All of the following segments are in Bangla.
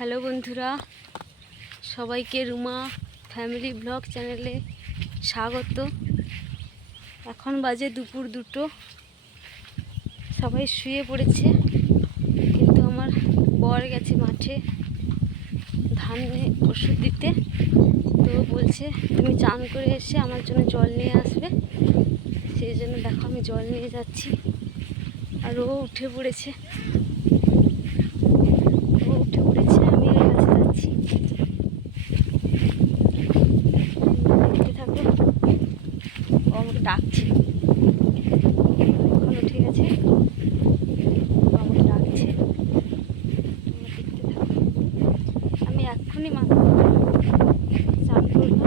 হ্যালো বন্ধুরা, সবাইকে রুমা ফ্যামিলি ব্লগ চ্যানেলে স্বাগত। এখন বাজে দুপুর 2টো, সবাই শুয়ে পড়েছে, কিন্তু আমার বর গেছে মাঠে ধানে ওষুধ দিতে। তো বলছে তুমি চান করে এসে আমার জন্য জল নিয়ে আসবে, সেই জন্য দেখো আমি জল নিয়ে যাচ্ছি। আর ও উঠে পড়েছে, আমি ওর কাছে যাচ্ছি। দেখতে থাকো, ও আমাকে ডাকছে, এখন উঠে গেছে, আমাকে ডাকছে। দেখতে থাকো, আমি এক্ষুনি মাথা চান করলাম।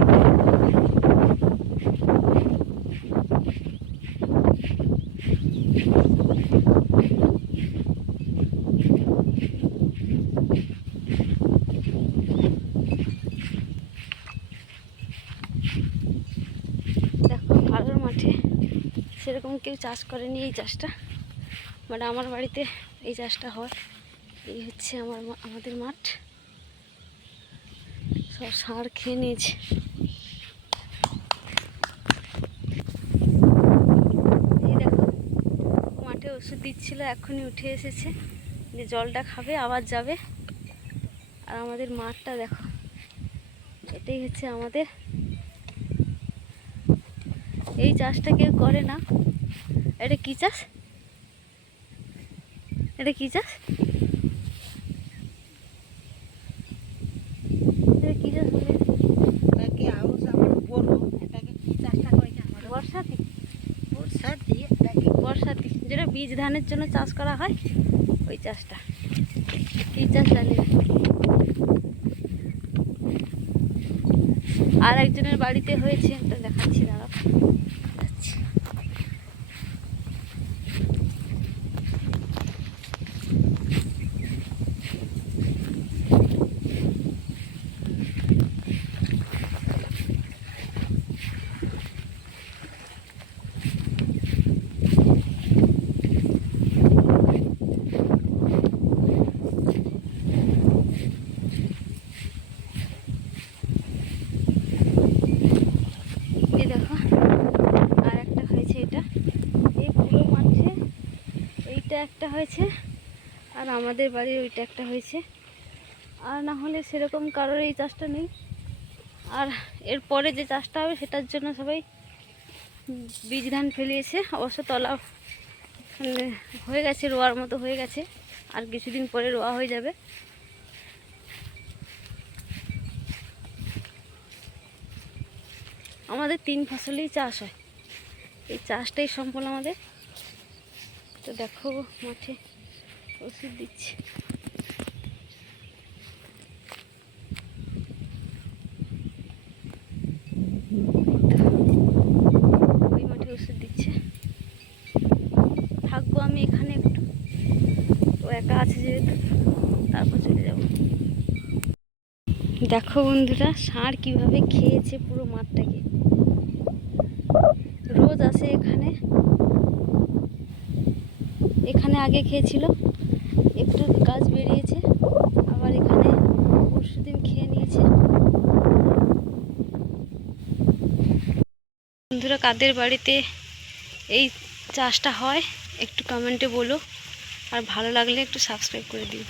দেখো আলোর মাঠে সেরকম কেউ চাষ করেনি এই চাষটা, মানে আমার বাড়িতে এই চাষটা হয়। এই হচ্ছে আমাদের মাঠ, সব সার খেয়ে নিয়েছে। এই দেখো মাঠে ওষুধ দিচ্ছিল, এখনই উঠে এসেছে, যে জলটা খাবে আবার যাবে। আর আমাদের মাঠটা দেখো, এটাই হচ্ছে আমাদের। এই চাষটা কেউ করে না। এটা কি চাষ? এটা কি চাষ? এটা কি চাষ বলে? এটাকে আউশ আমার বড়, এটাকে কি চাষটা করে আমার বর্ষাতি। বর্ষাতি, এটাকে বর্ষাতি যেটা বীজ ধানের জন্য চাষ করা হয়, ওই চাষটা। কি চাষ জানি না। আর একজনের বাড়িতে হয়েছে, তো দেখাচ্ছি, দাঁড়াও দেখাচ্ছি। এই দেখো আর একটা হয়েছে, এটা এই পুরো মাঠে এইটা একটা হয়েছে, আর আমাদের বাড়ির ওইটা একটা হয়েছে। আর না হলে সেরকম কারোর এই চাষটা নেই। আর এরপরে যে চাষটা হবে সেটার জন্য সবাই বীজ ধান ফেলিয়েছে, অবশ্য তলা মানে হয়ে গেছে, রোয়ার মতো হয়ে গেছে, আর কিছুদিন পরে রোয়া হয়ে যাবে। আমাদের 3 ফসলেই চাষ হয়, এই চাষটাই সম্পূর্ণ আমাদের। তো দেখো মাঠে ওষুধ দিচ্ছে। ওই মাঠে ওষুধ দিচ্ছে। থাকবো আমি এখানে একটু, ও একা আছে যেহেতু, তারপর চলে যাব। দেখো বন্ধুরা, ষাঁড় কিভাবে খেয়েছে পুরো মাঠটাকে। রোজ আসে এখানে, এখানে আগে খেয়েছিল, একটু গাছ বেরিয়েছে, আবার এখানে পরশুদিন খেয়ে নিয়েছে। বন্ধুরা, কাদের বাড়িতে এই চাষটা হয় একটু কমেন্টে বলো, আর ভালো লাগলে একটু সাবস্ক্রাইব করে দিও।